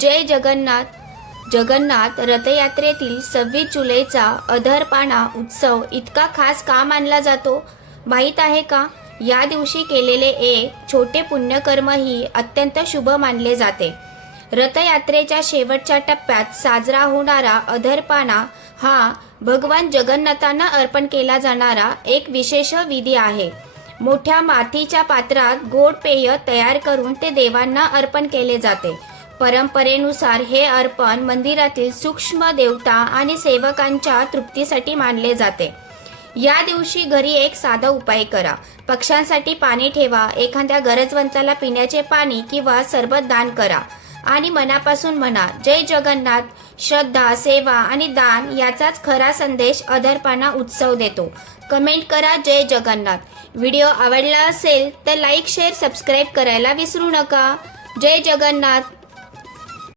जय जगन्नाथ। जगन्नाथ रथयात्रेतील 26 जुलैचा अधरपाणा उत्सव इतका खास का मानला जातो माहीत आहे का? या दिवशी केलेले एक छोटे पुण्यकर्मही अत्यंत शुभ मानले जाते। रथयात्रेच्या शेवटच्या टप्प्यात साजरा होणारा अधरपाणा हा भगवान जगन्नाथांना अर्पण केला जाणारा एक विशेष विधी आहे। मोठ्या मातीच्या पात्रात गोड पेय तयार करून ते देवांना अर्पण केले जाते। परंपरेनुसार हे अर्पण मंदिरातील सूक्ष्म देवता आणि सेवकांच्या तृप्तीसाठी मानले जाते। या दिवशी घरी एक साधा उपाय करा। पक्ष्यांसाठी पाणी ठेवा, एखाद्या गरजवंताला पिण्याचे पाणी किंवा सरबत दान करा आणि मनापासून म्हणा जय जगन्नाथ। श्रद्धा, सेवा आणि दान याचाच खरा संदेश अधरपाणा उत्सव देतो। कमेंट करा जय जगन्नाथ। व्हिडिओ आवडला असेल तर लाईक, शेअर, सबस्क्राईब करायला विसरू नका। जय जगन्नाथ।